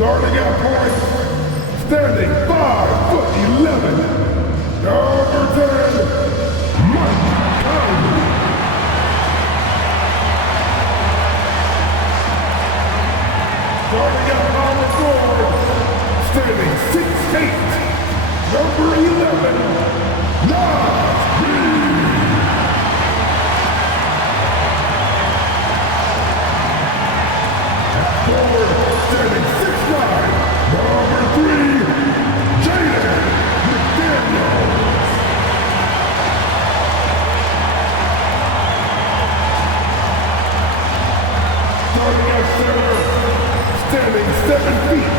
Starting at point, standing 5'11", number 10, Mike Conley. Starting at power forward, standing 6'8", number 11, Nas Reed. At forward, standing 6'9", number 3, Jaden McDaniels. Starting at center, standing 7 feet,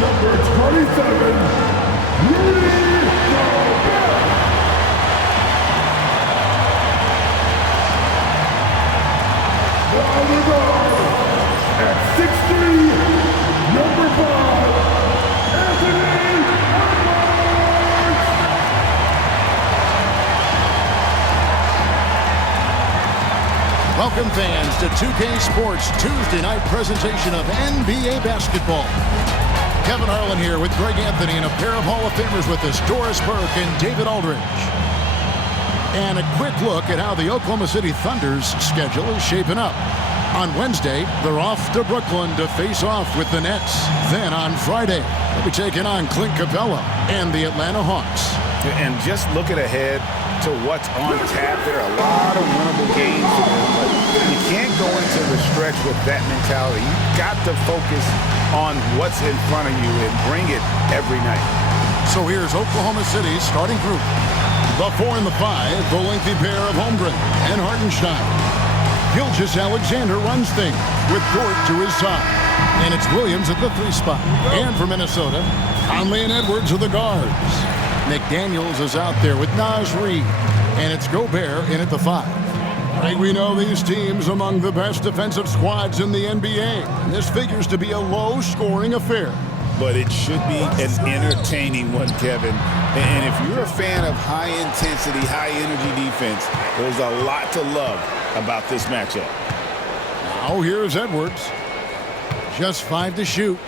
number 27, Rudy Gobert. Now the guard, at 6'3", number 5, Anthony Edwards. Welcome fans to 2K Sports Tuesday night presentation of NBA basketball. Kevin Harlan here with Greg Anthony and a pair of Hall of Famers with us, Doris Burke and David Aldridge. And a quick look at how the Oklahoma City Thunder's schedule is shaping up. On Wednesday, they're off to Brooklyn to face off with the Nets. Then on Friday, they'll be taking on Clint Capella and the Atlanta Hawks. And just looking ahead to what's on tap, there are a lot of winnable games for them, but you can't go into the stretch with that mentality. You've got to focus on what's in front of you and bring it every night. So here's Oklahoma City's starting group. The 4 and the 5, the lengthy pair of Holmgren and Hartenstein. Gilgeous-Alexander runs things with Dort to his side. And it's Williams at the 3 spot. And for Minnesota, Conley and Edwards are the guards. McDaniels is out there with Nas Reed. And it's Gobert in at the 5. Right, we know these teams among the best defensive squads in the NBA. And this figures to be a low-scoring affair. But it should be an entertaining one, Kevin. And if you're a fan of high-intensity, high-energy defense, there's a lot to love about this matchup. Now here's Edwards. Just 5 to shoot.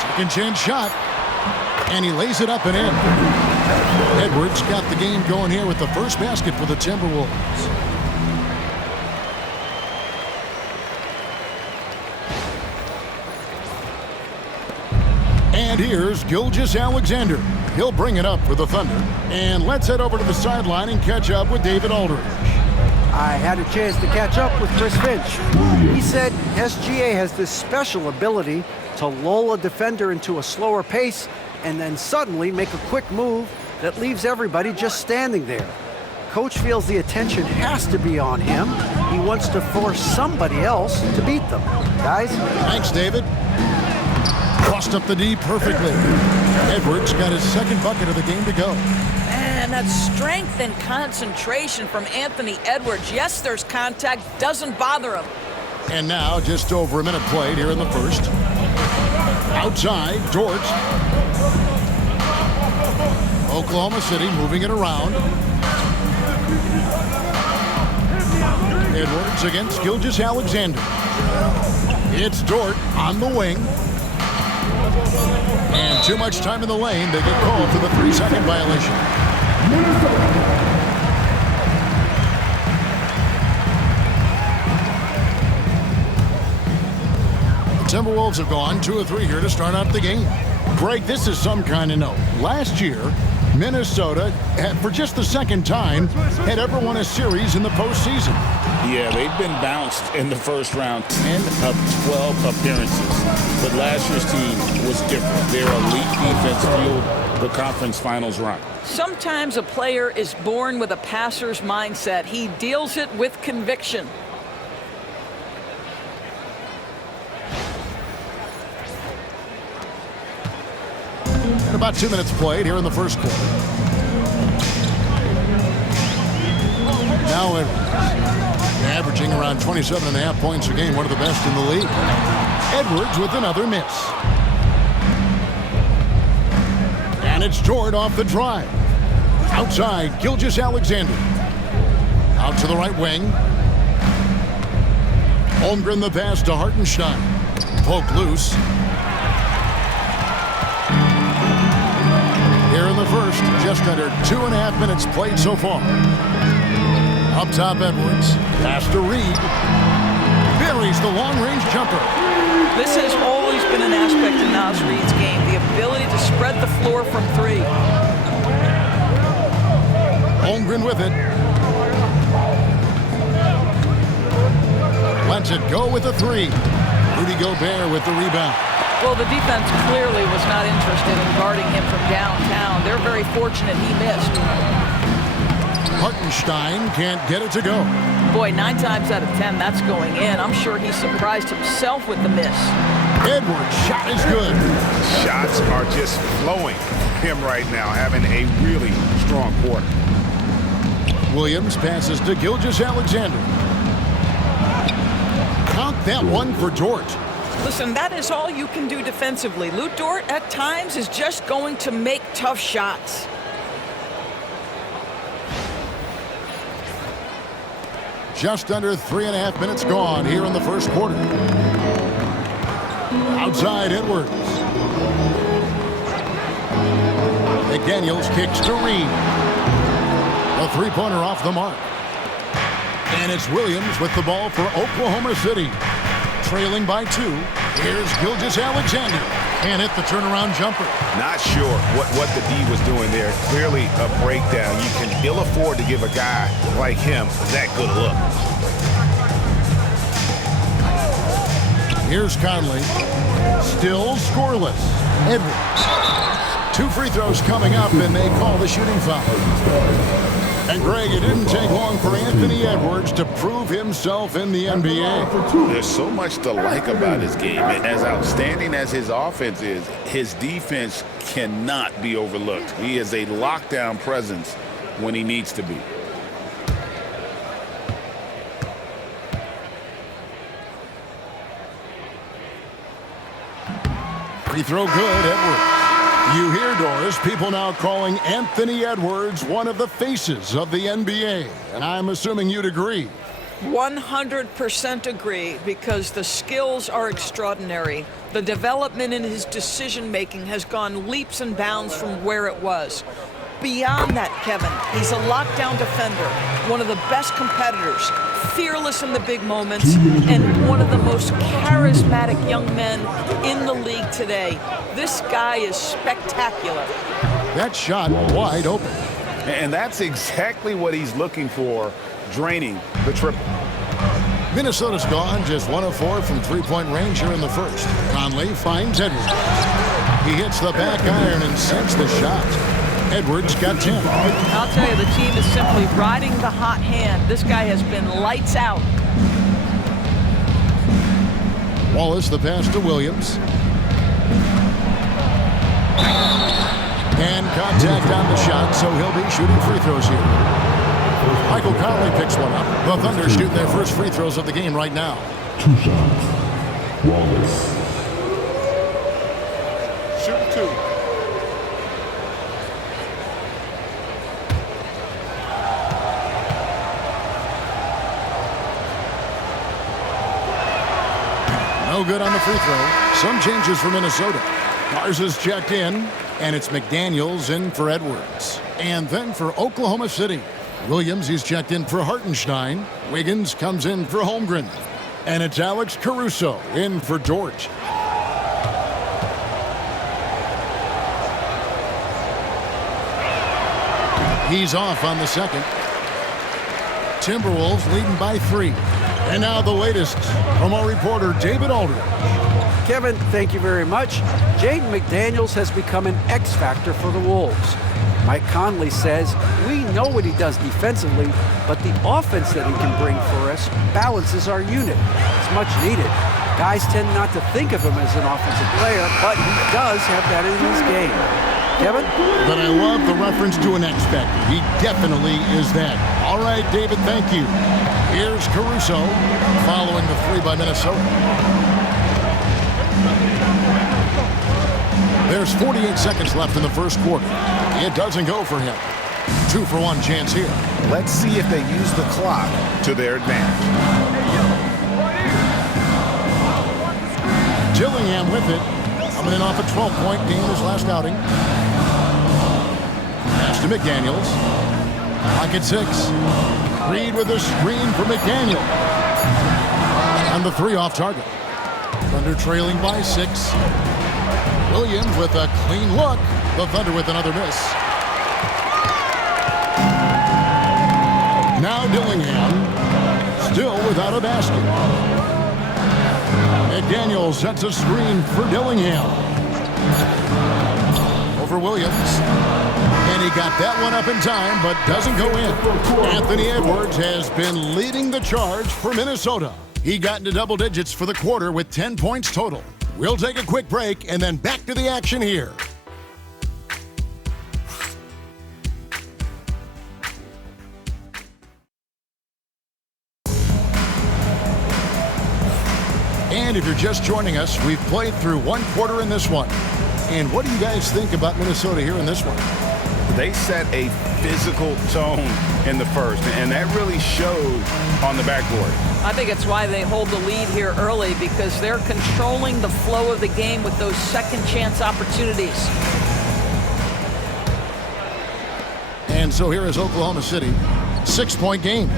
Second chance shot. And he lays it up and in. Edwards got the game going here with the first basket for the Timberwolves. And here's Gilgeous-Alexander. He'll bring it up for the Thunder. And let's head over to the sideline and catch up with David Aldridge. I had a chance to catch up with Chris Finch. He said SGA has this special ability to lull a defender into a slower pace and then suddenly make a quick move that leaves everybody just standing there. Coach feels the attention has to be on him. He wants to force somebody else to beat them. Guys? Thanks, David. Crossed up the D perfectly. Edwards got his second bucket of the game to go. And that strength and concentration from Anthony Edwards. Yes, there's contact, doesn't bother him. And now just over a minute played here in the first. Outside, Dort. Oklahoma City moving it around. Edwards against Gilgeous-Alexander. It's Dort on the wing. And too much time in the lane. They get called for the 3-second violation. The Timberwolves have gone 2 of 3 here to start out the game. Greg, this is some kind of note. Last year, Minnesota, for just the second time, had ever won a series in the postseason. Yeah, they've been bounced in the first round, 10 of 12 appearances. But last year's team was different. Their elite defense fueled the conference finals run. Sometimes a player is born with a passer's mindset. He deals it with conviction. And about 2 minutes played here in the first quarter. Now averaging around 27.5 points a game, one of the best in the league. Edwards with another miss. And it's Jordan off the drive. Outside, Gilgeous-Alexander. Out to the right wing. Holmgren the pass to Hartenstein. Poke loose. Here in the first, just under 2.5 minutes played so far. Up top, Edwards. Pass to Reed. Buries the long-range jumper. This has always been an aspect of Naz Reid's game, the ability to spread the floor from three. Holmgren with it. Lets it go with a three. Rudy Gobert with the rebound. Well, the defense clearly was not interested in guarding him from downtown. They're very fortunate he missed. Hartenstein can't get it to go. Boy, 9 times out of 10, that's going in. I'm sure he surprised himself with the miss. Edwards' shot is good. Shots are just flowing from him right now, having a really strong quarter. Williams passes to Gilgeous-Alexander. Count that one for Dort. Listen, that is all you can do defensively. Lou Dort, at times, is just going to make tough shots. Just under 3.5 minutes gone here in the first quarter. Outside Edwards. McDaniels kicks to Reed. A three-pointer off the mark. And it's Williams with the ball for Oklahoma City. Trailing by 2. Here's Gilgeous-Alexander. Can't hit the turnaround jumper. Not sure what the D was doing there. Clearly a breakdown. You can ill afford to give a guy like him that good look. Here's Conley. Still scoreless. Edwards. 2 free throws coming up, and they call the shooting foul. And Greg, it didn't take long for Anthony Edwards to prove himself in the NBA. There's so much to like about his game. As outstanding as his offense is, his defense cannot be overlooked. He is a lockdown presence when he needs to be. Free throw good, Edwards. You hear, Doris, people now calling Anthony Edwards one of the faces of the NBA. And I'm assuming you'd agree. 100% agree, because the skills are extraordinary. The development in his decision-making has gone leaps and bounds from where it was. Beyond that, Kevin, he's a lockdown defender, one of the best competitors, fearless in the big moments, and one of the most charismatic young men in the league today. This guy is spectacular. That shot wide open. And that's exactly what he's looking for, draining the triple. Minnesota's gone just 1 of 4 from three-point range here in the first. Conley finds Edwards. He hits the back iron and sinks the shot. Edwards got 10. I'll tell you, the team is simply riding the hot hand. This guy has been lights out. Wallace the pass to Williams. And contact on the shot, so he'll be shooting free throws here. Michael Conley picks one up. The Thunder shooting their first free throws of the game right now. 2 shots. Wallace. Shoot 2. No good on the free throw. Some changes for Minnesota. Mars is checked in, and it's McDaniels in for Edwards. And then for Oklahoma City, Williams is checked in for Hartenstein. Wiggins comes in for Holmgren. And it's Alex Caruso in for Dort. He's off on the second. Timberwolves leading by 3. And now the latest from our reporter, David Aldridge. Kevin, thank you very much. Jaden McDaniels has become an X factor for the Wolves. Mike Conley says, we know what he does defensively, but the offense that he can bring for us balances our unit. It's much needed. Guys tend not to think of him as an offensive player, but he does have that in his game. Kevin? But I love the reference to an X factor. He definitely is that. All right, David, thank you. Here's Caruso following the 3 by Minnesota. There's 48 seconds left in the first quarter. It doesn't go for him. 2-for-1 chance here. Let's see if they use the clock to their advantage. Dillingham with it. Coming in off a 12-point game his last outing. Pass to McDaniels. Pocket 6. Reed with a screen for McDaniel. And the 3 off target. Thunder trailing by 6. Williams with a clean look. The Thunder with another miss. Now Dillingham, still without a basket. McDaniel sets a screen for Dillingham. Over Williams. And he got that one up in time, but doesn't go in. Anthony Edwards has been leading the charge for Minnesota. He got into double digits for the quarter with 10 points total. We'll take a quick break and then back to the action here. And if you're just joining us, we've played through one quarter in this one. And what do you guys think about Minnesota here in this one? They set a physical tone in the first, and that really showed on the backboard. I think it's why they hold the lead here early, because they're controlling the flow of the game with those second chance opportunities. And so here is Oklahoma City. 6-point game.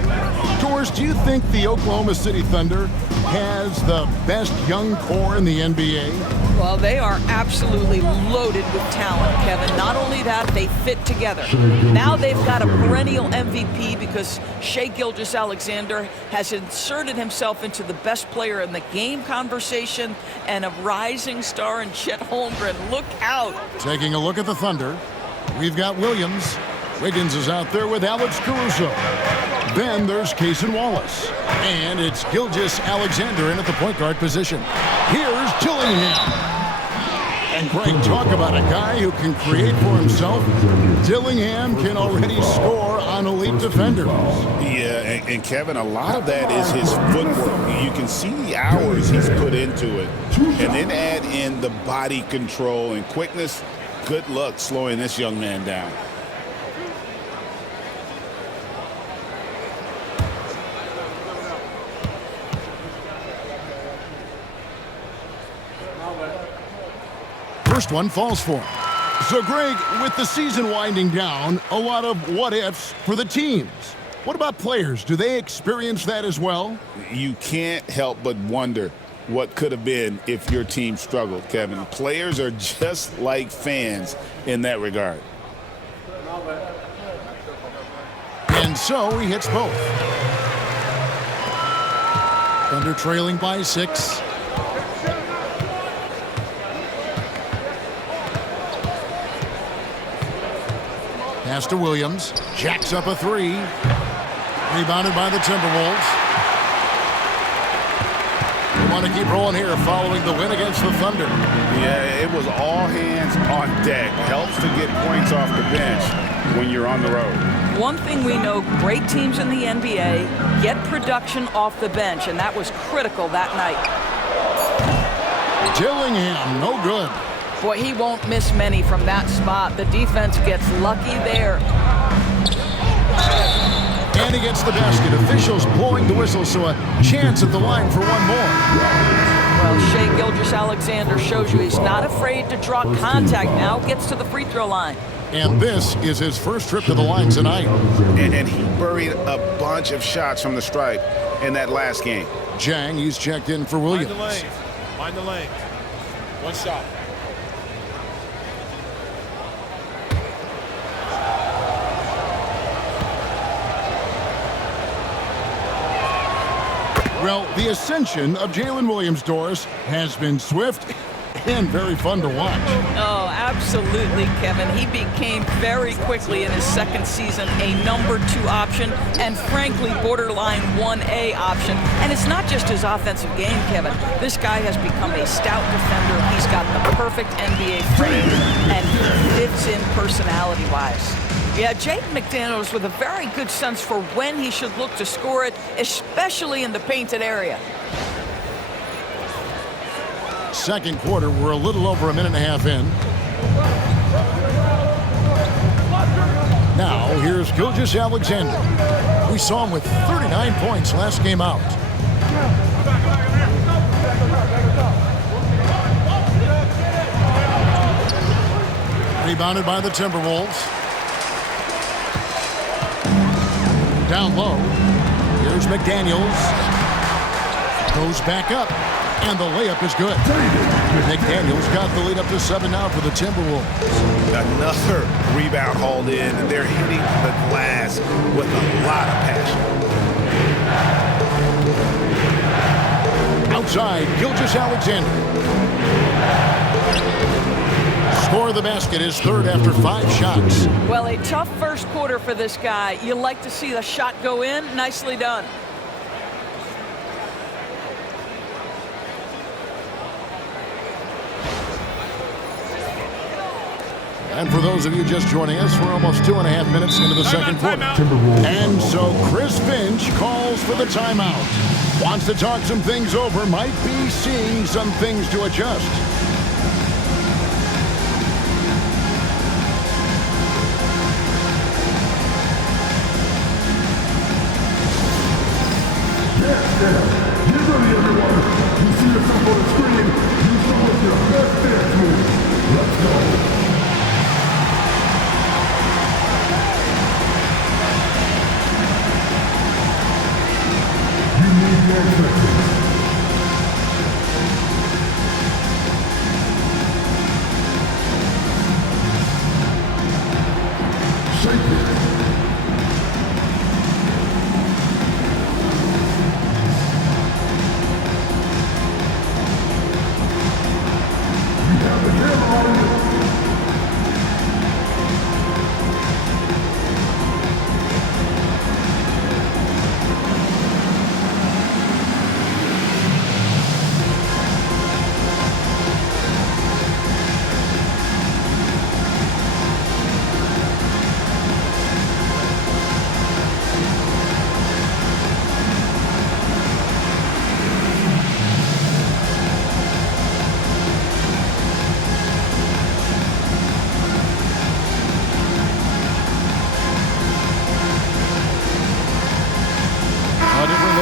Doors, do you think the Oklahoma City Thunder has the best young core in the NBA? Well, they are absolutely loaded with talent, Kevin. Not only that, they fit together. Now they've got a perennial MVP because Shai Gilgeous-Alexander has inserted himself into the best player in the game conversation, and a rising star in Chet Holmgren. Look out. Taking a look at the Thunder, we've got Williams. Wiggins is out there with Alex Caruso. Then there's Cason Wallace. And it's Gilgeous-Alexander in at the point guard position. Here's Dillingham. And Greg, talk about a guy who can create for himself. Dillingham can already score on elite defenders. Yeah, and Kevin, a lot of that is his footwork. You can see the hours he's put into it. And then add in the body control and quickness. Good luck slowing this young man down. First one falls for him. So, Greg, with the season winding down, a lot of what-ifs for the teams. What about players? Do they experience that as well? You can't help but wonder what could have been if your team struggled, Kevin. Players are just like fans in that regard. And so he hits both. Thunder trailing by 6. Pass to Williams. Jacks up a 3. Rebounded by the Timberwolves. We want to keep rolling here following the win against the Thunder. Yeah, it was all hands on deck. Helps to get points off the bench when you're on the road. One thing we know, great teams in the NBA get production off the bench, and that was critical that night. Dillingham, no good. Boy, he won't miss many from that spot. The defense gets lucky there. And he gets the basket. Officials blowing the whistle, so a chance at the line for one more. Well, Shai Gilgeous-Alexander shows you he's not afraid to draw contact now. Gets to the free throw line. And this is his first trip to the line tonight. And he buried a bunch of shots from the stripe in that last game. Jang, he's checked in for Williams. Mind the lane. One shot. Well, the ascension of Jalen Williams, Doris, has been swift and very fun to watch. Oh, absolutely, Kevin. He became very quickly in his second season a number 2 option and, frankly, borderline 1A option. And it's not just his offensive game, Kevin. This guy has become a stout defender. He's got the perfect NBA frame, and he fits in personality-wise. Yeah, Jaden McDaniels with a very good sense for when he should look to score it, especially in the painted area. Second quarter, we're a little over a minute and a half in. Now, here's Gilgeous-Alexander. We saw him with 39 points last game out. Rebounded by the Timberwolves. Down low. Here's McDaniels. Goes back up. And the layup is good. McDaniels got the lead up to 7 now for the Timberwolves. Another rebound hauled in, and they're hitting the glass with a lot of passion. Outside, Gilgeous-Alexander. Score of the basket is third after 5 shots. Well, a tough first quarter for this guy. You like to see the shot go in. Nicely done. And for those of you just joining us, we're almost 2.5 minutes into the second quarter. And so Chris Finch calls for the timeout. Wants to talk some things over, might be seeing some things to adjust. Get ready, everyone. You see yourself on the screen. You show us your best dance move. Let's go. You need more practice. Shake it.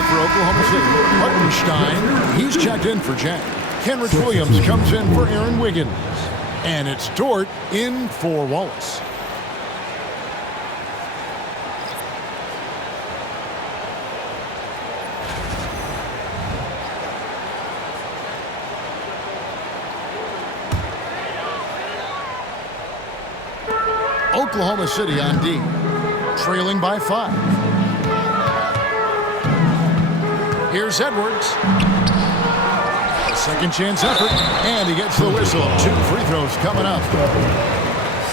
For Oklahoma City, Hartenstein, he's checked in for Jack. Kenrich Williams comes in for Aaron Wiggins. And it's Dort in for Wallace. Oklahoma City on D, trailing by 5. Here's Edwards. A second chance effort, and he gets the whistle. 2 free throws coming up.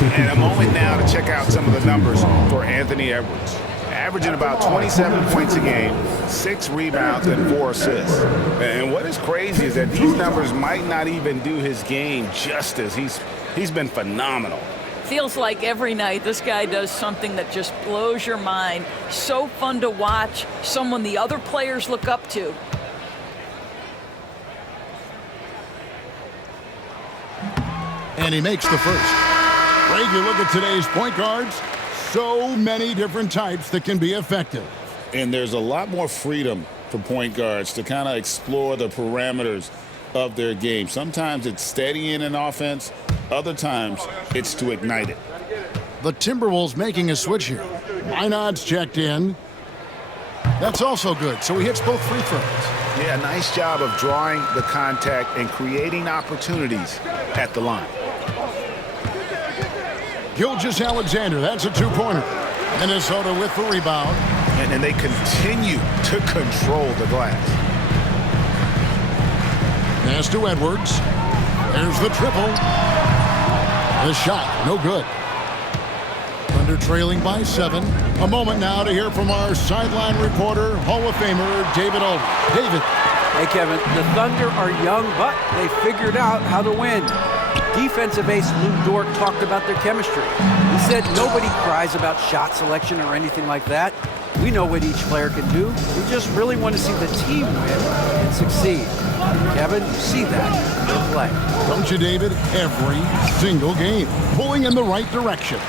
And a moment now to check out some of the numbers for Anthony Edwards. Averaging about 27 points a game, 6 rebounds, and 4 assists. And what is crazy is that these numbers might not even do his game justice. He's been phenomenal. Feels like every night this guy does something that just blows your mind. So fun to watch, someone the other players look up to. And he makes the first. Greg, you look at today's point guards, so many different types that can be effective. And there's a lot more freedom for point guards to kind of explore the parameters of their game. Sometimes it's steadying an offense. Other times, it's to ignite it. The Timberwolves making a switch here. Minod's checked in. That's also good, so he hits both free throws. Yeah, nice job of drawing the contact and creating opportunities at the line. Gilgeous-Alexander, that's a 2-pointer. Minnesota with the rebound. And they continue to control the glass. Pass to Edwards. There's the triple. The shot, no good. Thunder trailing by 7. A moment now to hear from our sideline reporter, Hall of Famer David Aldridge. David. Hey, Kevin, the Thunder are young, but they figured out how to win. Defensive ace Lou Dort talked about their chemistry. He said nobody cries about shot selection or anything like that. We know what each player can do. We just really want to see the team win and succeed. Kevin, you see that in play. Don't you, David? Every single game. Pulling in the right direction.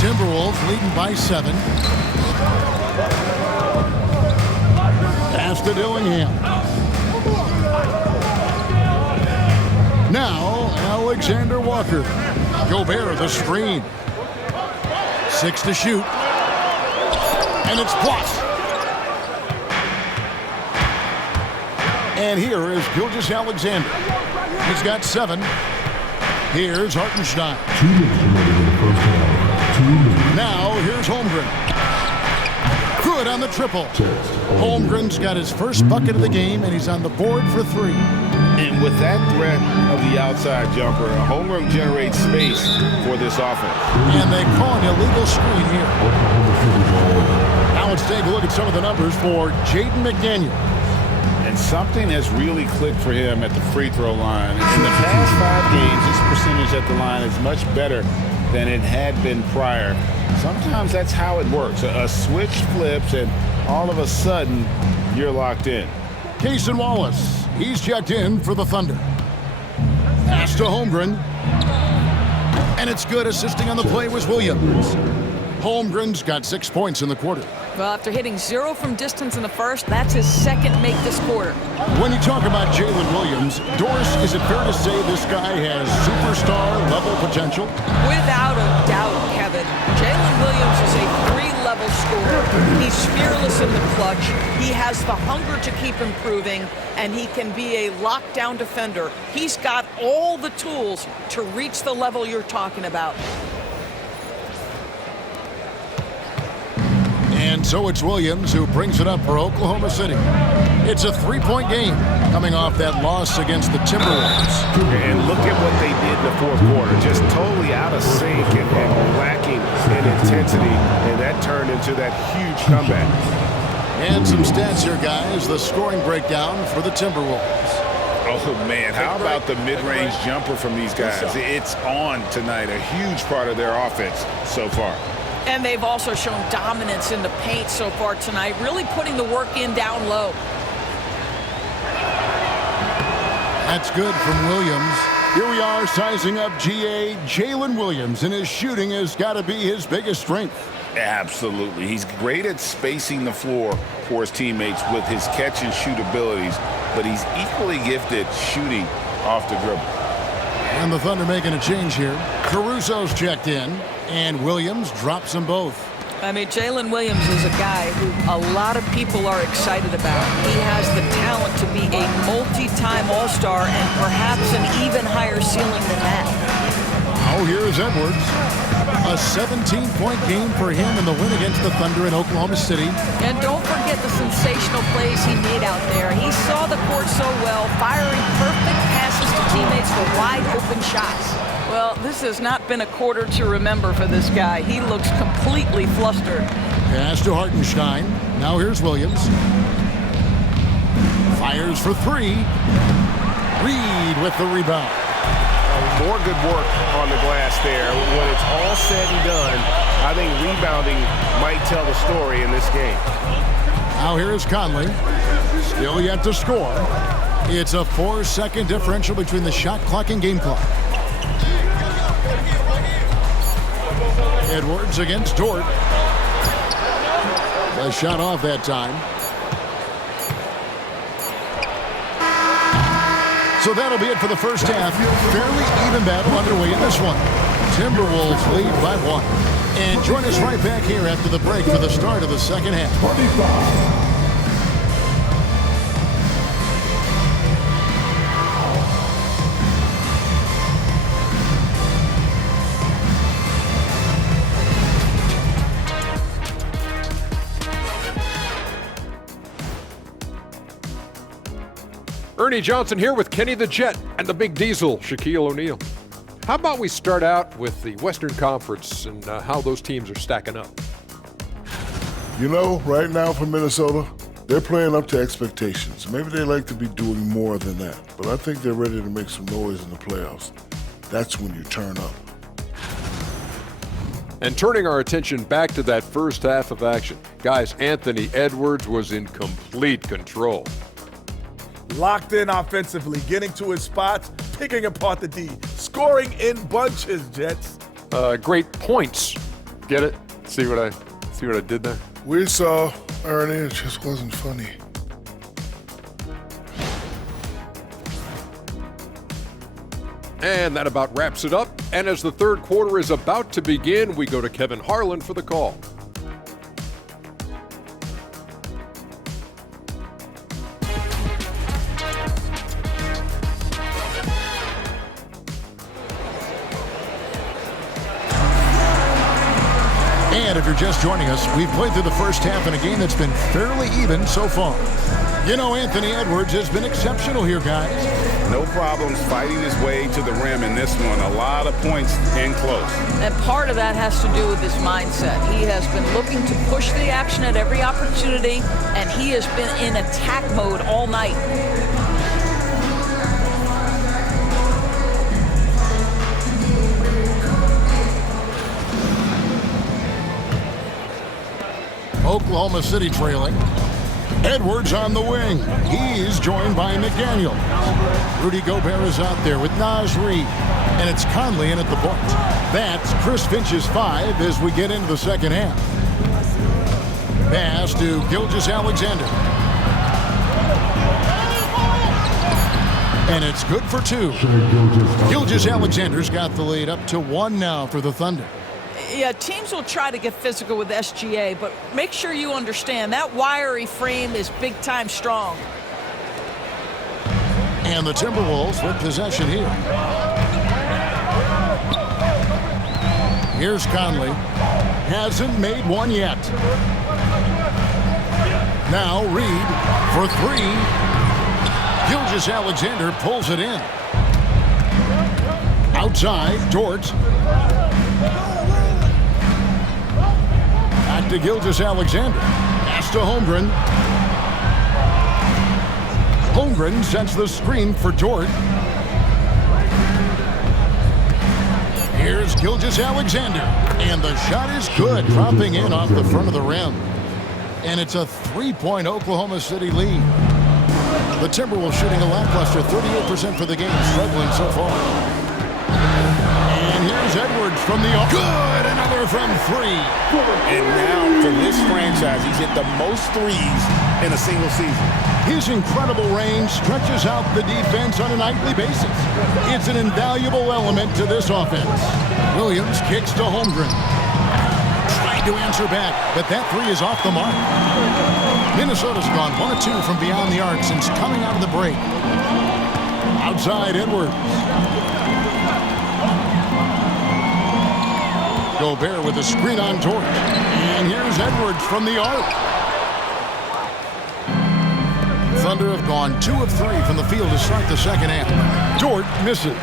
Timberwolves leading by 7. Pass to Dillingham. Now, Alexander Walker. Gobert, the screen. 6 to shoot. And it's blocked. And here is Gilgeous-Alexander. He's got 7. Here's Hartenstein. 2 minutes remaining in the first half. 2 minutes. Now here's Holmgren. Good on the triple. Holmgren's got his first bucket of the game, and he's on the board for 3. And with that threat of the outside jumper, Holmgren generates space for this offense. And they call an illegal screen here. Now let's take a look at some of the numbers for Jaden McDaniel. And something has really clicked for him at the free throw line. In the past 5 games, his percentage at the line is much better than it had been prior. Sometimes that's how it works. A switch flips, and all of a sudden, you're locked in. Cason Wallace, he's checked in for the Thunder. Pass to Holmgren. And it's good. Assisting on the play was Williams. Holmgren's got 6 points in the quarter. Well, after hitting 0 from distance in the first, that's his second make this quarter. When you talk about Jalen Williams, Doris, is it fair to say this guy has superstar-level potential? Without a doubt, Kevin. Jalen Williams is a 3-level scorer. He's fearless in the clutch. He has the hunger to keep improving, and he can be a lockdown defender. He's got all the tools to reach the level you're talking about. And so it's Williams who brings it up for Oklahoma City. It's a 3-point game coming off that loss against the Timberwolves. And look at what they did in the fourth quarter. Just totally out of sync and lacking in intensity. And that turned into that huge comeback. And some stats here, guys. The scoring breakdown for the Timberwolves. Oh, man. How about the mid-range jumper from these guys? It's on tonight. A huge part of their offense so far. And they've also shown dominance in the paint so far tonight, really putting the work in down low. That's good from Williams. Here we are sizing up GA Jalen Williams, and his shooting has got to be his biggest strength. Absolutely. He's great at spacing the floor for his teammates with his catch and shoot abilities, but he's equally gifted shooting off the dribble. And the Thunder making a change here. Caruso's checked in, and Williams drops them both. I mean, Jalen Williams is a guy who a lot of people are excited about. He has the talent to be a multi-time All-Star and perhaps an even higher ceiling than that. Oh, here's Edwards. A 17-point game for him in the win against the Thunder in Oklahoma City. And don't forget the sensational plays he made out there. He saw the court so well, firing perfect passes to teammates for wide-open shots. Well, this has not been a quarter to remember for this guy. He looks completely flustered. Pass to Hartenstein. Now here's Williams. Fires for 3. Reed with the rebound. More good work on the glass there. When it's all said and done, I think rebounding might tell the story in this game. Now here's Conley. Still yet to score. It's a 4-second differential between the shot clock and game clock. Edwards against Dort. A shot off that time. So that'll be it for the first half. Fairly even battle underway in this one. Timberwolves lead by 1. And join us right back here after the break for the start of the second half. 25. Ernie Johnson here with Kenny the Jet and the Big Diesel, Shaquille O'Neal. How about we start out with the Western Conference and how those teams are stacking up? You know, right now for Minnesota, they're playing up to expectations. Maybe they like to be doing more than that, but I think they're ready to make some noise in the playoffs. That's when you turn up. And turning our attention back to that first half of action, guys, Anthony Edwards was in complete control. Locked in offensively, getting to his spots, picking apart the D, scoring in bunches, Jets. Great points. Get it? See what I did there? We saw Ernie, it just wasn't funny. And that about wraps it up. And as the third quarter is about to begin, we go to Kevin Harlan for the call. And if you're just joining us, we've played through the first half in a game that's been fairly even so far. You know, Anthony Edwards has been exceptional here, guys. No problems fighting his way to the rim in this one. A lot of points in close. And part of that has to do with his mindset. He has been looking to push the action at every opportunity, and he has been in attack mode all night. Oklahoma City trailing. Edwards on the wing. He's joined by McDaniel. Rudy Gobert is out there with Naz Reid. And it's Conley in at the point. That's Chris Finch's 5 as we get into the second half. Pass to Gilgeous-Alexander. And it's good for 2. Gilgeous-Alexander's got the lead up to 1 now for the Thunder. Yeah, teams will try to get physical with SGA, but make sure you understand that wiry frame is big-time strong. And the Timberwolves with possession here. Here's Conley. Hasn't made one yet. Now Reid for 3. Gilgeous-Alexander pulls it in. Outside, Dort. Back to Gilgeous-Alexander. Pass to Holmgren. Holmgren sets the screen for Dort. Here's Gilgeous-Alexander. And the shot is good, dropping in off the front of the rim. And it's a 3-point Oklahoma City lead. The Timberwolves shooting a lackluster 38% for the game, struggling so far. And here's Edwards from the off. Good, another from 3. And now for this franchise, he's hit the most threes in a single season. His incredible range stretches out the defense on a nightly basis. It's an invaluable element to this offense. Williams kicks to Holmgren. Trying to answer back, but that 3 is off the mark. Minnesota's gone 1 of 2 from beyond the arc since coming out of the break. Outside Edwards. Gobert with a screen on Dort. And here's Edwards from the arc. Thunder have gone 2 of 3 from the field to start the second half. Dort misses.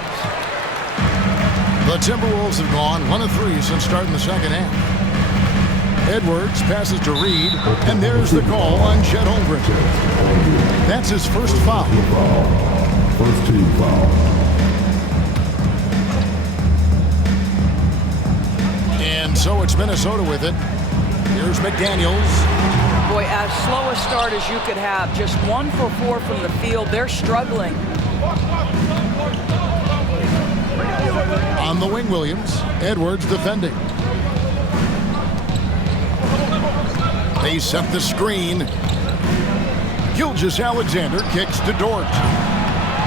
The Timberwolves have gone 1 of 3 since starting the second half. Edwards passes to Reid, and there's the call on Chet Holmgren. That's his first foul. First team foul. And so it's Minnesota with it. Here's McDaniels. Boy, as slow a start as you could have. Just 1 for 4 from the field. They're struggling. On the wing, Williams. Edwards defending. They set the screen. Gilgeous-Alexander kicks to Dort.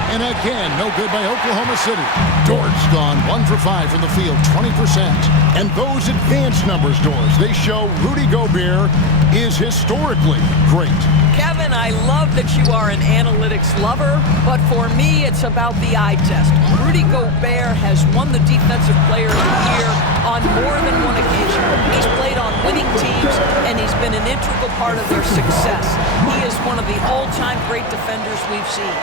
And again, no good by Oklahoma City. Dort's gone 1 for 5 from the field, 20%. And those advanced numbers, Doors, they show Rudy Gobert is historically great. Kevin, I love that you are an analytics lover, but for me, it's about the eye test. Rudy Gobert has won the Defensive Player of the Year on more than one occasion. He's played on winning teams, and he's been an integral part of their success. He is one of the all-time great defenders we've seen.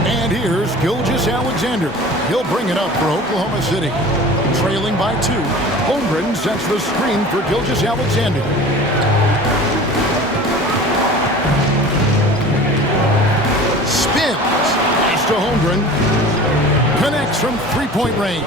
And here's Gilgeous-Alexander. He'll bring it up for Oklahoma City. Trailing by 2. Holmgren sets the screen for Gilgeous-Alexander. Spins. Pass to Holmgren. Connects from 3-point range.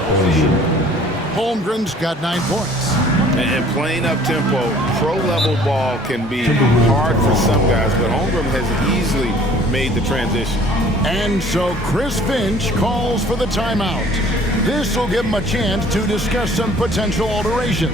Holmgren's got 9 points. And playing up-tempo, pro-level ball can be hard for some guys, but Holmgren has easily made the transition. And so Chris Finch calls for the timeout. This will give him a chance to discuss some potential alterations.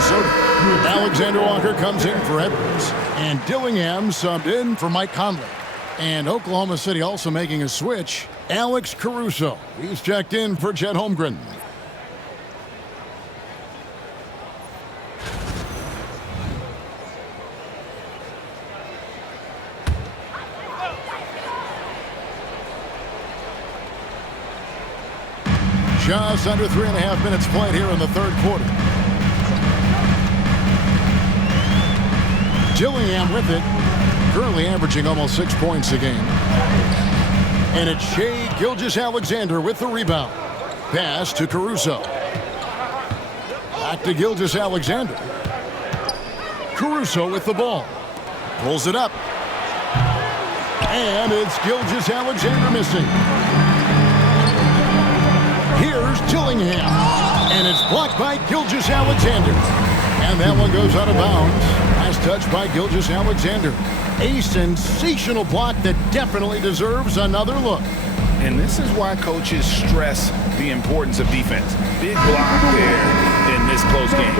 Minnesota. Alexander Walker comes in for Edwards. And Dillingham subbed in for Mike Conley. And Oklahoma City also making a switch. Alex Caruso. He's checked in for Chet Holmgren. Just under 3.5 minutes played here in the third quarter. Dillingham with it. Currently averaging almost 6 points a game. And it's Shai Gilgeous-Alexander with the rebound. Pass to Caruso. Back to Gilgeous-Alexander. Caruso with the ball. Pulls it up. And it's Gilgeous-Alexander missing. Here's Dillingham. And it's blocked by Gilgeous-Alexander. And that one goes out of bounds. Last touch by Gilgeous-Alexander. A sensational block that definitely deserves another look. And this is why coaches stress the importance of defense. Big block there in this close game.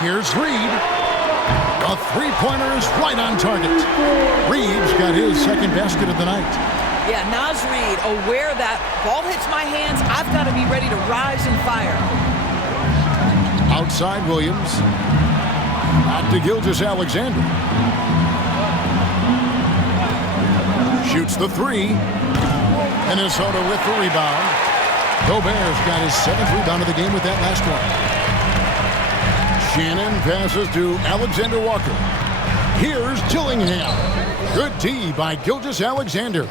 Here's Reed. A three-pointer is right on target. Reed's got his second basket of the night. Yeah, Naz Reid, aware that ball hits my hands, I've got to be ready to rise and fire. Outside Williams. Back to Gilgeous-Alexander. Shoots the three. Minnesota with the rebound. Gobert's got his 7th rebound of the game with that last one. Shannon passes to Alexander Walker. Here's Dillingham. Good D by Gilgeous-Alexander.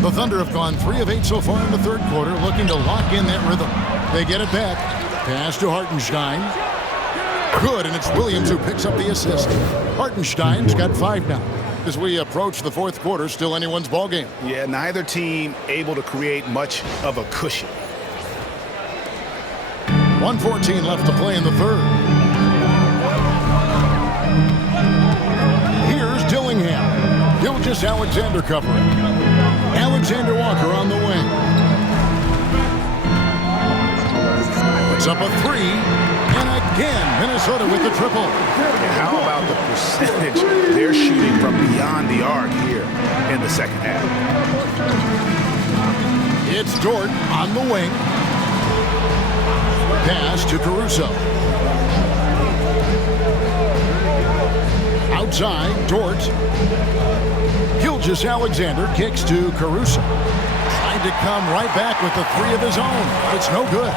The Thunder have gone 3 of 8 so far in the third quarter, looking to lock in that rhythm. They get it back. Pass to Hartenstein. Good, and it's Williams who picks up the assist. Hartenstein's got 5 now. As we approach the fourth quarter, still anyone's ball game. Yeah, neither team able to create much of a cushion. 1:14 left to play in the third. Here's Dillingham. Gilgeous-Alexander covering. Alexander Walker on the wing. Puts up a three. And again, Minnesota with the triple. And how about the percentage they're shooting from beyond the arc here in the second half? It's Dort on the wing. Pass to Caruso. Outside, Dort. Gilgeous-Alexander kicks to Caruso. Trying to come right back with the 3 of his own, but it's no good.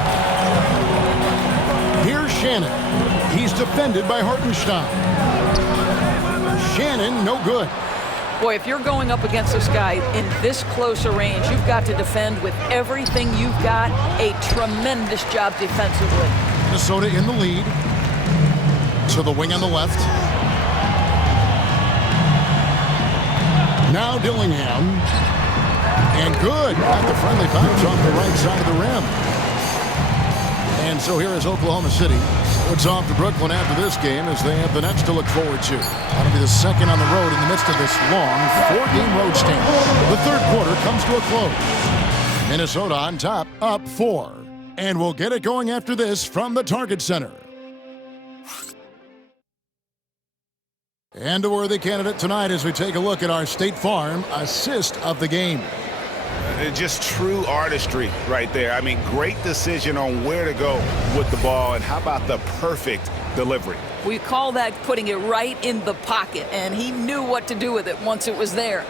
Here's Shannon. He's defended by Hartenstein. Shannon, no good. Boy, if you're going up against this guy in this close a range, you've got to defend with everything you've got. A tremendous job defensively. Minnesota in the lead. To the wing on the left. Now Dillingham. And good. Got the friendly bounce off the right side of the rim. And so here is Oklahoma City. It's off to Brooklyn after this game as they have the Nets to look forward to. That'll be the second on the road in the midst of this long 4-game road stand. The third quarter comes to a close. Minnesota on top, up 4. And we'll get it going after this from the Target Center. And a worthy candidate tonight as we take a look at our State Farm assist of the game. Just true artistry right there. I mean, great decision on where to go with the ball, and how about the perfect delivery? We call that putting it right in the pocket, and he knew what to do with it once it was there.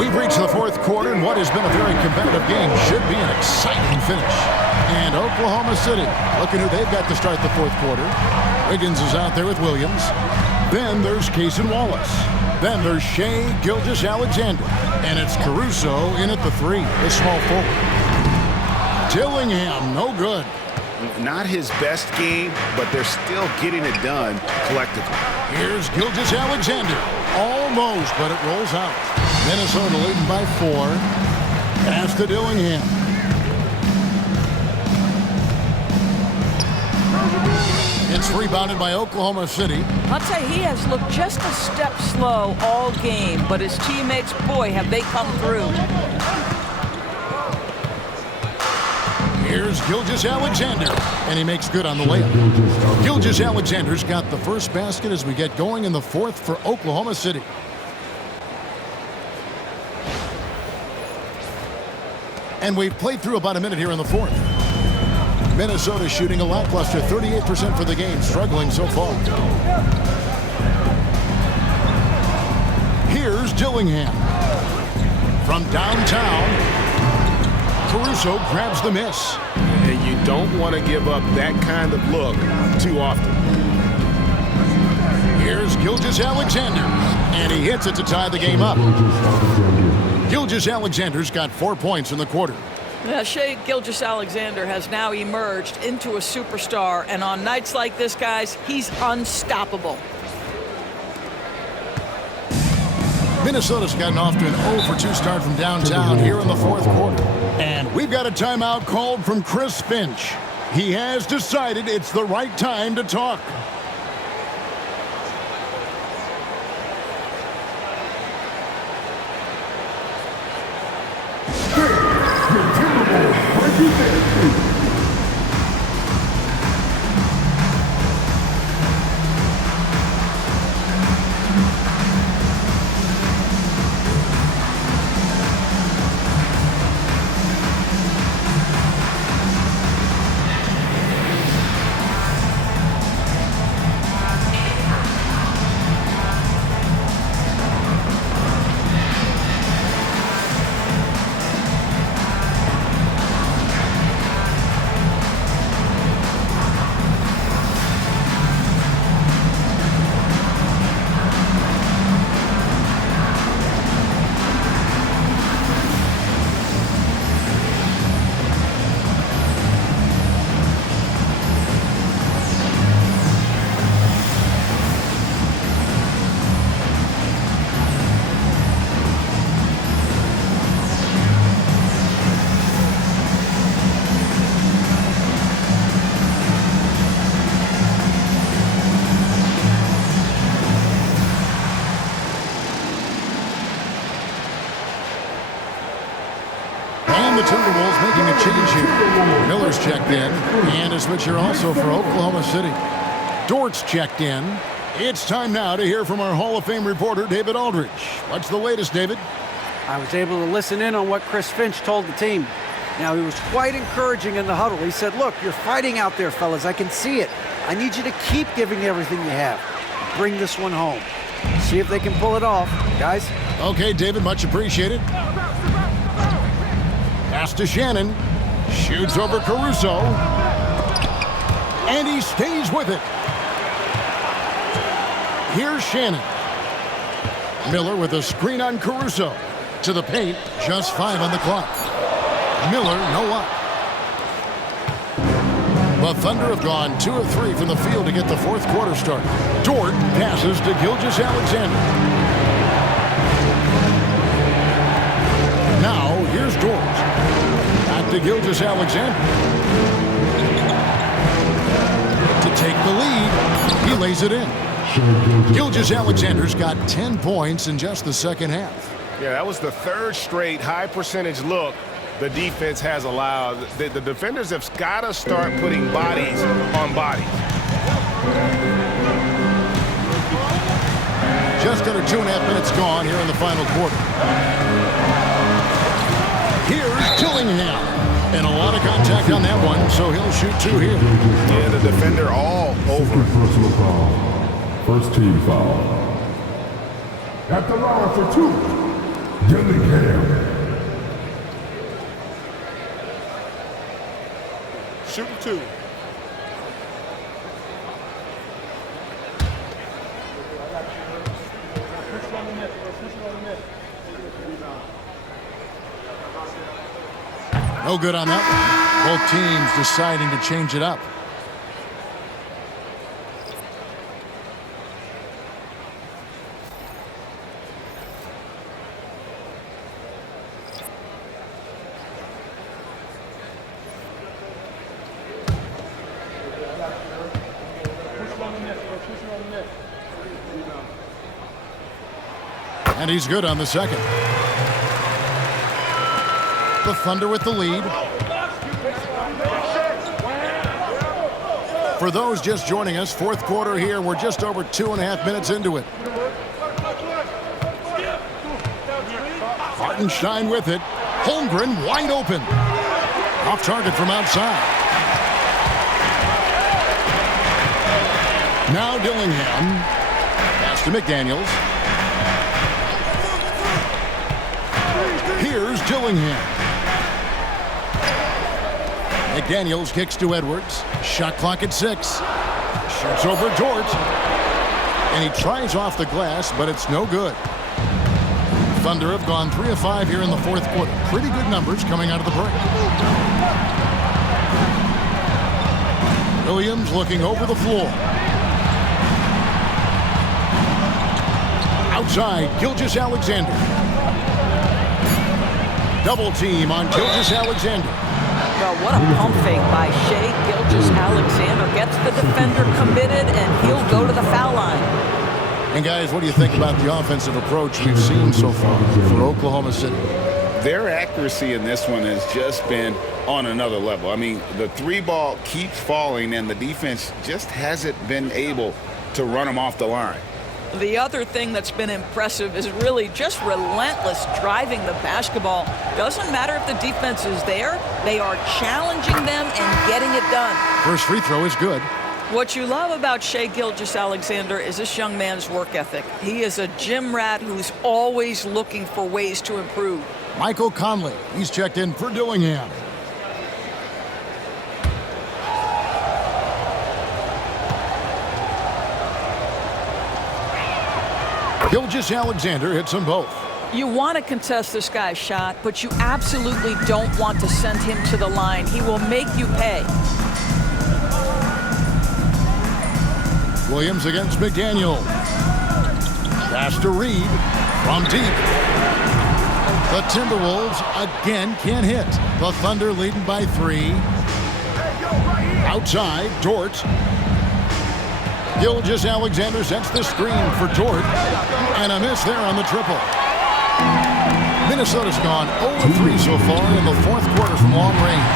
We've reached the fourth quarter, and what has been a very competitive game should be an exciting finish. And Oklahoma City, looking who they've got to start the fourth quarter. Wiggins is out there with Williams. Then there's Cason Wallace. Then there's Shai Gilgeous-Alexander. And it's Caruso in at the 3, the small forward. Dillingham, no good. Not his best game, but they're still getting it done collectively. Here's Gilgeous-Alexander. Almost, but it rolls out. Minnesota leading by 4. Pass to Dillingham. It's rebounded by Oklahoma City. I'll tell you, he has looked just a step slow all game, but his teammates, boy, have they come through. Here's Gilgeous-Alexander, and he makes good on the layup. Gilgeous-Alexander's got the first basket as we get going in the fourth for Oklahoma City. And we've played through about a minute here in the fourth. Minnesota shooting a lackluster 38% for the game, struggling so far. Here's Dillingham. From downtown, Caruso grabs the miss. And you don't want to give up that kind of look too often. Here's Gilgeous-Alexander, and he hits it to tie the game up. Gilgeous-Alexander's got 4 points in the quarter. Now, Shai Gilgeous-Alexander has now emerged into a superstar, and on nights like this, guys, he's unstoppable. Minnesota's gotten off to an 0-for-2 start from downtown here in the fourth quarter. And we've got a timeout called from Chris Finch. He has decided it's the right time to talk. The Timberwolves making a change here. Miller's checked in, and a switcher also for Oklahoma City. Dort's checked in. It's time now to hear from our Hall of Fame reporter, David Aldridge. What's the latest, David? I was able to listen in on what Chris Finch told the team. Now, he was quite encouraging in the huddle. He said, look, you're fighting out there, fellas. I can see it. I need you to keep giving everything you have. Bring this one home. See if they can pull it off, guys. Okay, David, much appreciated. Pass to Shannon. Shoots over Caruso. And he stays with it. Here's Shannon. Miller with a screen on Caruso. To the paint, just 5 on the clock. Miller, no luck. The Thunder have gone 2 of 3 from the field to get the fourth quarter started. Dort passes to Gilgeous-Alexander. Now, here's Dort. Back to Gilgeous-Alexander. To take the lead, he lays it in. Gilgeous-Alexander's got 10 points in just the second half. Yeah, that was the third straight high percentage look the defense has allowed. The defenders have got to start putting bodies on bodies. Just under 2.5 minutes gone here in the final quarter. Here's Dillingham. And a lot of contact on that one, so he'll shoot 2 here. Yeah, the defender all over. Personal foul. First team foul. At the line for 2, Dillingham. Shooting 2. No good on that one. Both teams deciding to change it up. And he's good on the second. The Thunder with the lead. For those just joining us, fourth quarter here. We're just over 2.5 minutes into it. Hartenstein with it. Holmgren wide open. Off target from outside. Now Dillingham. Pass to McDaniels. Here's Dillingham. McDaniels kicks to Edwards. Shot clock at 6. Shoots over Dort. And he tries off the glass, but it's no good. Thunder have gone 3 of 5 here in the fourth quarter. Pretty good numbers coming out of the break. Williams looking over the floor. Outside, Gilgeous-Alexander. Double team on Gilgeous-Alexander. Well, what a pump fake by Shai Gilgeous-Alexander. Gets the defender committed, and he'll go to the foul line. And guys, what do you think about the offensive approach we've seen so far for Oklahoma City? Their accuracy in this one has just been on another level. I mean, the 3-ball keeps falling, and the defense just hasn't been able to run them off the line. The other thing that's been impressive is really just relentless driving the basketball. Doesn't matter if the defense is there, they are challenging them and getting it done. First free throw is good. What you love about Shai Gilgeous-Alexander is this young man's work ethic. He is a gym rat who's always looking for ways to improve. Michael Conley, he's checked in for Dillingham. Gilgeous-Alexander hits them both. You want to contest this guy's shot, but you absolutely don't want to send him to the line. He will make you pay. Williams against McDaniel. Pass to Reed from deep. The Timberwolves again can't hit. The Thunder leading by 3. Outside, Dort. Gilgeous-Alexander sets the screen for Dort. And a miss there on the triple. Minnesota's gone 0-3 so far in the fourth quarter from long range.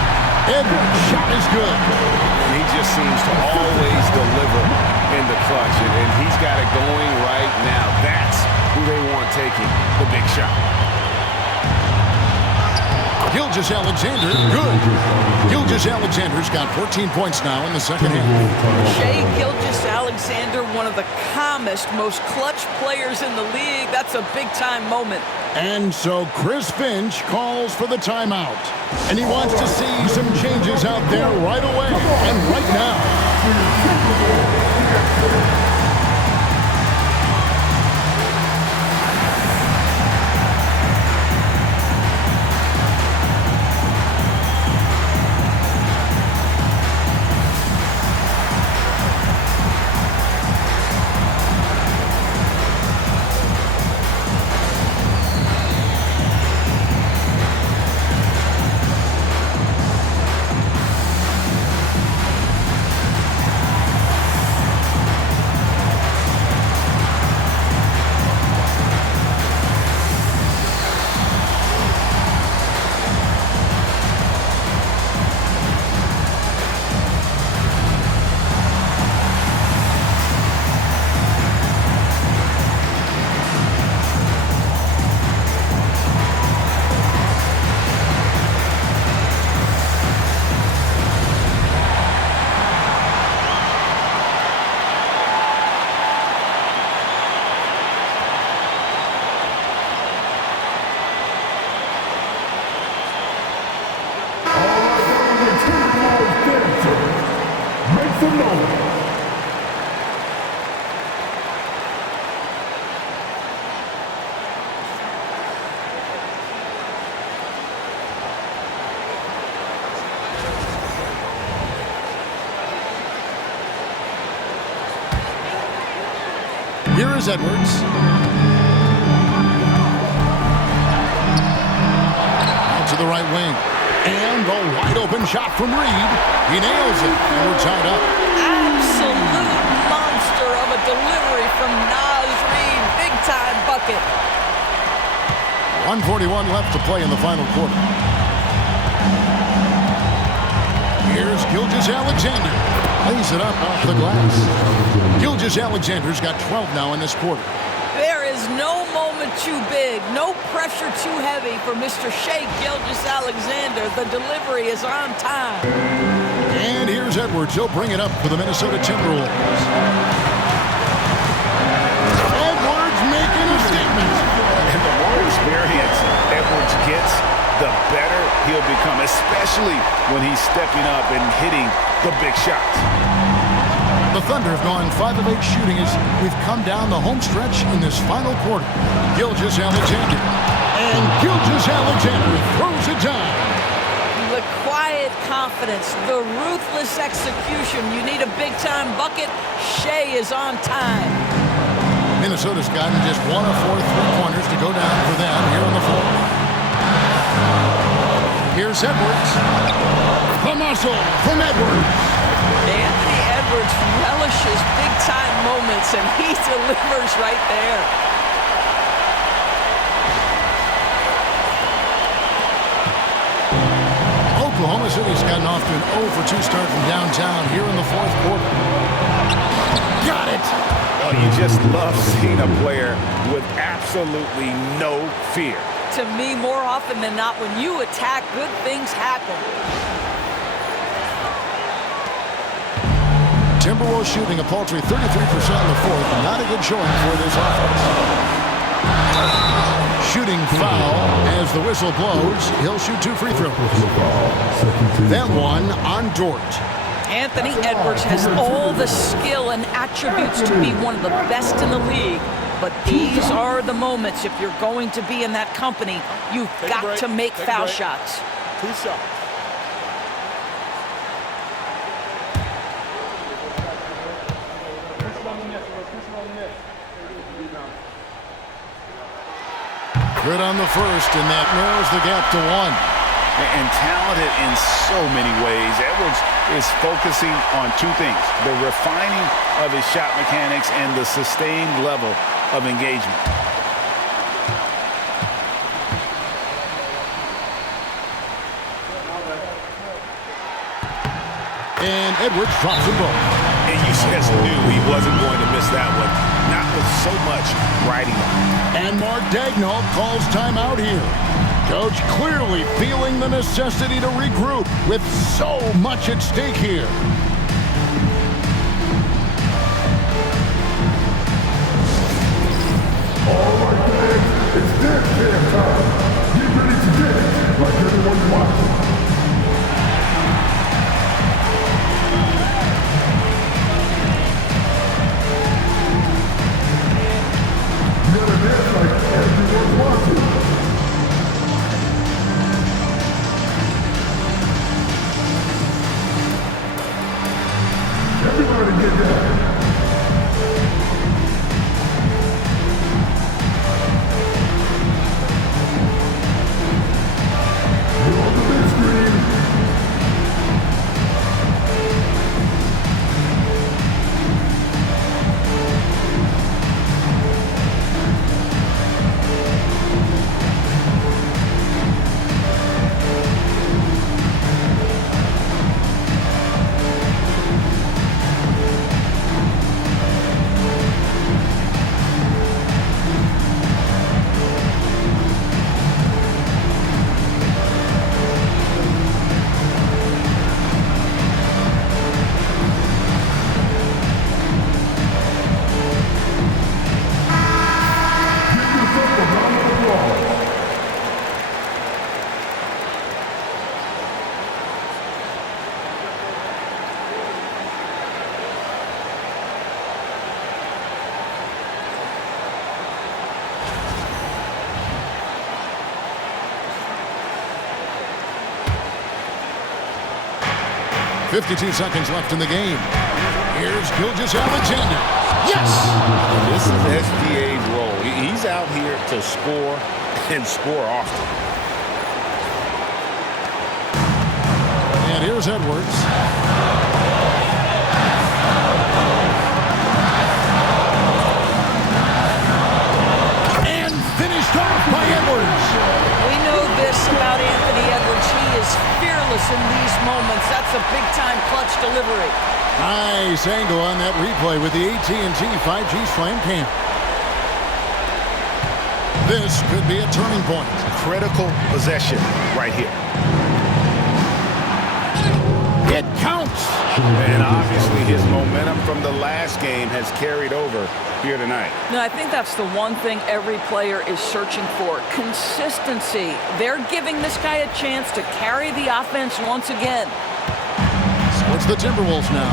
Edwards' shot is good. He just seems to always deliver in the clutch, and he's got it going right now. That's who they want taking the big shot. Gilgeous-Alexander, good. Gilgeous-Alexander's got 14 points now in the second half. Shai Gilgeous-Alexander, one of the calmest, most clutch players in the league. That's a big-time moment. And so Chris Finch calls for the timeout. And he wants to see some changes out there right away and right now. Here is Edwards. Out to the right wing. And the wide open shot from Reed. He nails it. And we're tied up. Absolute monster of a delivery from Naz Reid. Big time bucket. 1:41 left to play in the final quarter. Here's Gilgeous-Alexander. Lays it up off the glass. Gilgeous-Alexander's got 12 now in this quarter. There is no moment too big, no pressure too heavy for Mr. Shea Gilgeous-Alexander. The delivery is on time. And here's Edwards. He'll bring it up for the Minnesota Timberwolves. Edwards making a statement. And the more experience Edwards gets, the better he'll become, especially when he's stepping up and hitting the big shots. The Thunder have gone 5 of 8 shooting as we've come down the home stretch in this final quarter. Gilgeous-Alexander. And Gilgeous-Alexander throws it down. The quiet confidence, the ruthless execution. You need a big-time bucket. Shea is on time. Minnesota's gotten just 1 of 4 three-pointers to go down for them here on the floor. Here's Edwards. The muscle from Edwards. Anthony Edwards relishes big-time moments, and he delivers right there. Oklahoma City's gotten off to an 0 for 2 start from downtown here in the fourth quarter. Got it! Oh, you just love seeing a player with absolutely no fear. To me, more often than not, when you attack, good things happen. Timberwolves shooting a paltry 33% in the fourth. Not a good showing for this offense. Shooting foul as the whistle blows. He'll shoot 2 free throws. That one on Dort. Anthony Edwards has all the skill and attributes to be one of the best in the league. But these are the moments, if you're going to be in that company, you've got to make foul shots. 2 shots. Good on the first, and that narrows the gap to 1. And talented in so many ways. Edwards is focusing on 2 things: the refining of his shot mechanics and the sustained level of engagement. And Edwards drops them both. And you just knew he wasn't going to miss that one, not with so much riding on it. And Mark Daigneault calls timeout here. Coach clearly feeling the necessity to regroup with so much at stake here. All right, fans, it's dance jam time. Get ready to dance like everyone's watching. You gotta dance like everyone's watching. Everybody get down. .52 seconds left in the game. Here's Gilgeous-Alexander. Yes! This is SGA's role. He's out here to score and score often. And here's Edwards. And finished off by Edwards. this in these moments. That's a big-time clutch delivery. Nice angle on that replay with the AT&T 5G Slam Cam. This could be a turning point. Critical possession right here. It counts. And obviously his momentum from the last game has carried over here tonight. No, I think that's the one thing every player is searching for. Consistency. They're giving this guy a chance to carry the offense once again. So it's the Timberwolves now.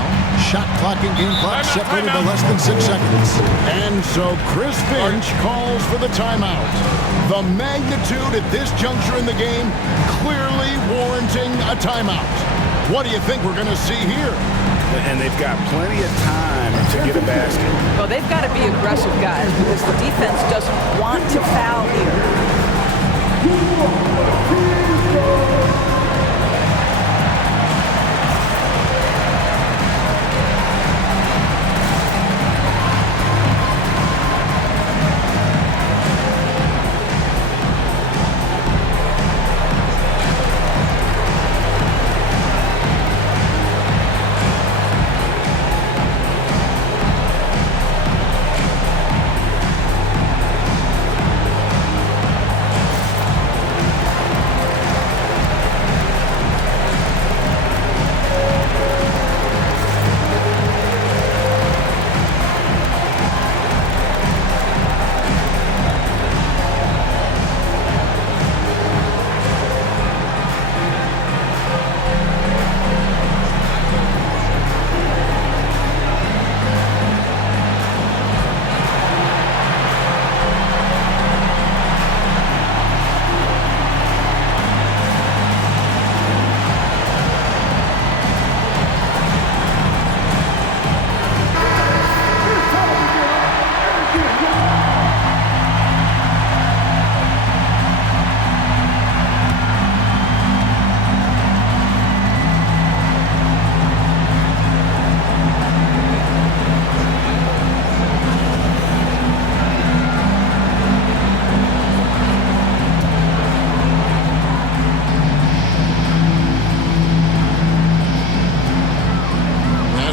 Shot clock and game clock separated by less than 6 seconds. And so Chris Finch calls for the timeout. The magnitude at this juncture in the game clearly warranting a timeout. What do you think we're going to see here? And they've got plenty of time to get a basket. Well, they've got to be aggressive, guys, because the defense doesn't want to foul here.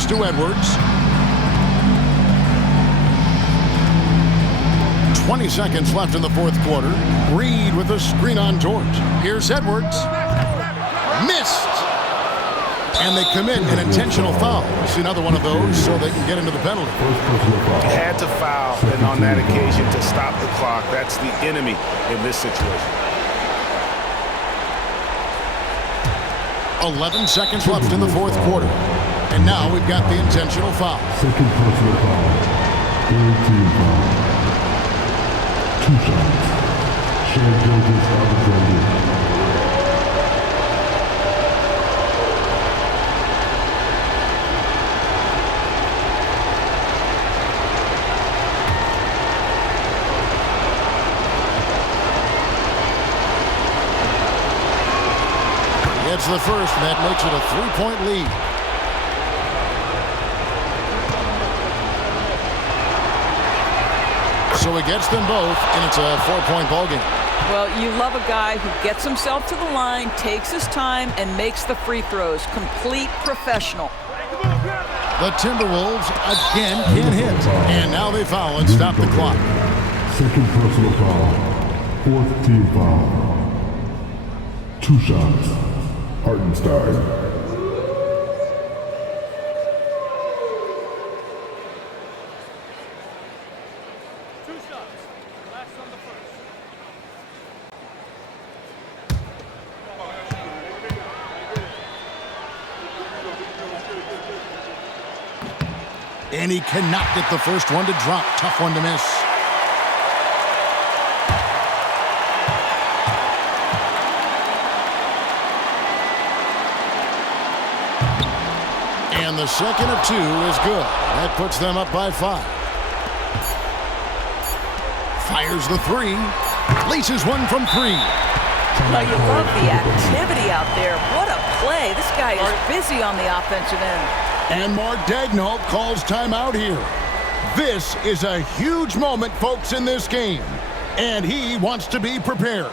To Edwards. 20 seconds left in the fourth quarter. Reed with a screen on George. Here's Edwards. Missed. And they commit an intentional foul. See another one of those so they can get into the penalty. Had to foul, and on that occasion to stop the clock. That's the enemy in this situation. 11 seconds left in the fourth quarter. And now we've got the intentional foul. Second personal foul. Third team foul. 2 shots. Shea Gilgeous-Alexander. It's the first, and that makes it a 3-point lead. So he gets them both, and it's a 4-point ballgame. Well, you love a guy who gets himself to the line, takes his time, and makes the free throws. Complete professional. The Timberwolves again can't hit. And now they foul and stop the clock. Second personal foul. Fourth team foul. 2 shots. Hartenstein. And he cannot get the first one to drop. Tough one to miss. And the second of 2 is good. That puts them up by 5. Fires the 3. Laces one from 3. Well, you love the activity out there. What a play. This guy is busy on the offensive end. And Mark Daigneault calls timeout here. This is a huge moment, folks, in this game. And he wants to be prepared.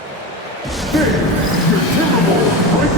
This is your Timberwolves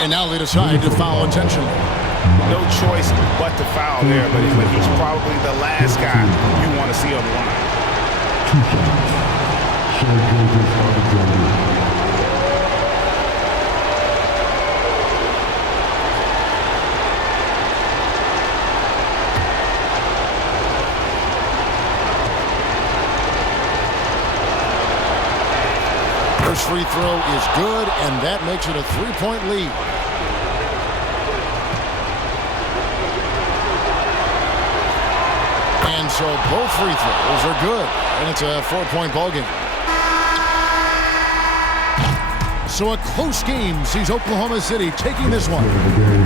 And now they decide to foul intentionally. No choice but to foul there, but he's probably the last guy you want to see on the line. 2 shots. Shai Gilgeous-Alexander. First free throw is good, and that makes it a 3-point lead. And so both free throws are good, and it's a 4-point ballgame. So a close game sees Oklahoma City taking this one.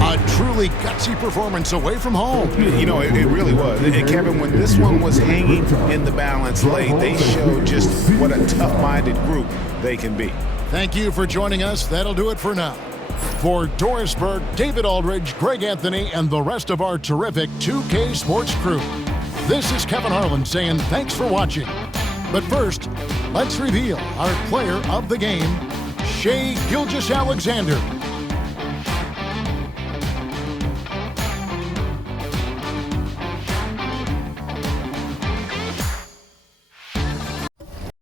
A truly gutsy performance away from home. You know, it really was. And Kevin, when this one was hanging in the balance late, they showed just what a tough-minded group they can be. Thank you for joining us. That'll do it for now. For Doris Burke, David Aldridge, Greg Anthony, and the rest of our terrific 2K Sports crew, this is Kevin Harlan saying thanks for watching. But first, let's reveal our player of the game, Shai Gilgeous-Alexander.